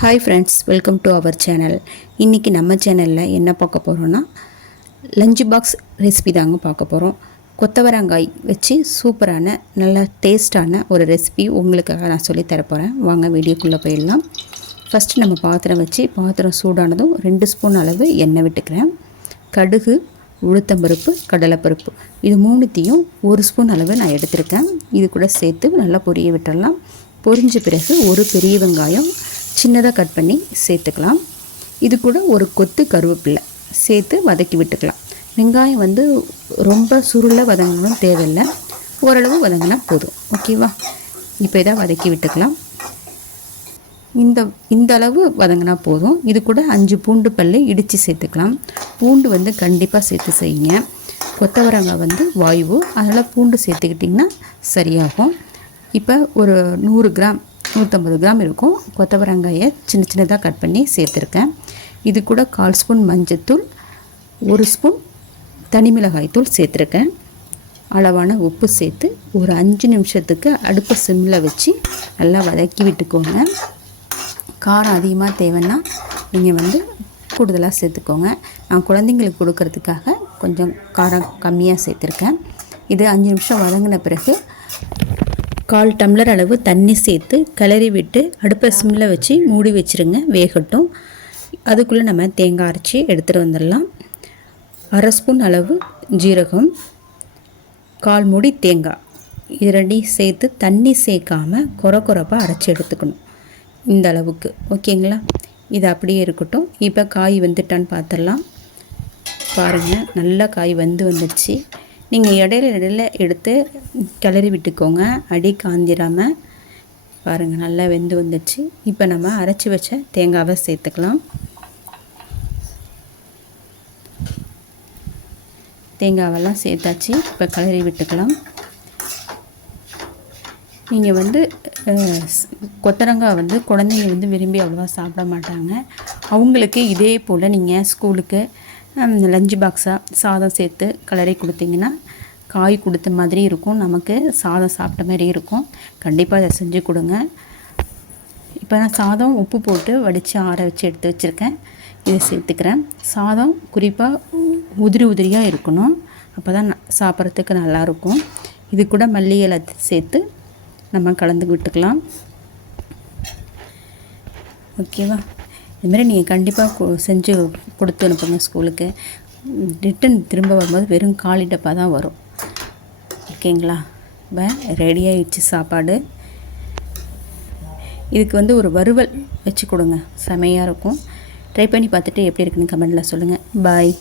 Hi friends, welcome to our channel. இன்றைக்கி நம்ம சேனலில் என்ன பார்க்க போகிறோன்னா லஞ்ச் பாக்ஸ் ரெசிபி தாங்க பார்க்க போகிறோம். கொத்தவரங்காய் வச்சு சூப்பரான நல்ல டேஸ்டான ஒரு ரெசிபி உங்களுக்காக நான் சொல்லி தரப்போகிறேன். வாங்க வீடியோக்குள்ளே போயிடலாம். ஃபஸ்ட்டு நம்ம பாத்திரம் வச்சு பாத்திரம் சூடானதும் 2 ஸ்பூன் அளவு எண்ணெய் விட்டுக்கிறேன். கடுகு, உளுத்தம்பருப்பு, கடலைப்பருப்பு இது மூணுத்தையும் 1 ஸ்பூன் அளவு நான் எடுத்திருக்கேன். இது கூட சேர்த்து நல்லா பொரிய விட்டுடலாம். பொரிஞ்ச பிறகு ஒரு பெரிய வெங்காயம் சின்னதாக கட் பண்ணி சேர்த்துக்கலாம். இது கூட ஒரு கொத்து கருவேப்பிலை சேர்த்து வதக்கி விட்டுக்கலாம். வெங்காயம் ரொம்ப சுருள வதங்கணும் தேவையில்லை, ஓரளவு வதங்கினா போதும். ஓகேவா? இப்போ இதை வதக்கி விட்டுக்கலாம். இந்த அளவு வதங்கினா போதும். இது கூட 5 பூண்டு பல் இடித்து சேர்த்துக்கலாம். பூண்டு கண்டிப்பாக சேர்த்து செய்யுங்க. கொத்தவரங்காய் வாய்வு, அதனால் பூண்டு சேர்த்துக்கிட்டிங்கன்னா சரியாகும். இப்போ ஒரு 100 கிராம் 150 கிராம் இருக்கும் கொத்தவரங்காயை சின்ன சின்னதாக கட் பண்ணி சேர்த்துருக்கேன். இது கூட 1/4 ஸ்பூன் மஞ்சத்தூள், 1 ஸ்பூன் தனி மிளகாய் தூள் சேர்த்துருக்கேன். அளவான உப்பு சேர்த்து ஒரு 5 நிமிஷத்துக்கு அடுப்பை சிம்மில் வச்சு நல்லா வதக்கி விட்டுக்கோங்க. காரம் அதிகமாக தேவைன்னா நீங்கள் கூடுதலாக சேர்த்துக்கோங்க. நான் குழந்தைங்களுக்கு கொடுக்கறதுக்காக கொஞ்சம் காரம் கம்மியாக சேர்த்துருக்கேன். இது 5 நிமிஷம் வதங்கின பிறகு 1/4 டம்ளர் அளவு தண்ணி சேர்த்து கிளறி விட்டு அடுப்பை சிம்மில் வச்சு மூடி வச்சுருங்க, வேகட்டும். அதுக்குள்ளே நம்ம தேங்காய் அரைச்சி எடுத்துகிட்டு வந்துடலாம். 1/2 ஸ்பூன் அளவு ஜீரகம், 1/4 மூடி தேங்காய், இது ரெண்டையும் சேர்த்து தண்ணி சேர்க்காமல் கொரப்பாக அரைச்சி எடுத்துக்கணும். இந்த அளவுக்கு ஓகேங்களா? இது அப்படியே இருக்கட்டும். இப்போ காய் வெந்துட்டான்னு பார்த்துடலாம். பாருங்கள், நல்லா காய் வந்துடுச்சு. நீங்கள் இடையில எடுத்து கிளறி விட்டுக்கோங்க, அடி காந்திராமல். பாருங்கள், நல்லா வெந்து வந்துடுச்சு. இப்போ நம்ம அரைச்சி வச்ச தேங்காவை சேர்த்துக்கலாம். தேங்காவெல்லாம் சேர்த்தாச்சு. இப்போ கிளறி விட்டுக்கலாம். நீங்கள் கொத்தவரங்காய் குழந்தைங்க விரும்பி அவ்வளோவா சாப்பிட மாட்டாங்க. அவங்களுக்கு இதே போல் நீங்கள் ஸ்கூலுக்கு லஞ்ச் பாக்ஸாக சாதம் சேர்த்து கிளறி கொடுத்தீங்கன்னா காய் கொடுத்த மாதிரி இருக்கும், நமக்கு சாதம் சாப்பிட்ட மாதிரி இருக்கும். கண்டிப்பாக இதை செஞ்சு கொடுங்க. இப்போ நான் சாதம் உப்பு போட்டு வடித்து ஆற வச்சு எடுத்து வச்சுருக்கேன். இதை சேர்த்துக்கிறேன். சாதம் குறிப்பாக உதிரியாக இருக்கணும், அப்போ தான் சாப்பிட்றதுக்கு நல்லாயிருக்கும். இது கூட மல்லி இலை சேர்த்து நம்ம கலந்து விட்டுக்கலாம். ஓகேவா? இதுமாதிரி நீங்கள் கண்டிப்பாக செஞ்சு கொடுத்து அனுப்புங்க ஸ்கூலுக்கு. ரிட்டன் திரும்ப வரும்போது வெறும் காலி டப்பா தான் வரும். ஓகேங்களா? இப்போ ரெடி ஆகிடுச்சு சாப்பாடு. இதுக்கு ஒரு வறுவல் வச்சு கொடுங்க, செமையாக இருக்கும். ட்ரை பண்ணி பார்த்துட்டு எப்படி இருக்குன்னு கமெண்டில் சொல்லுங்கள். பாய்.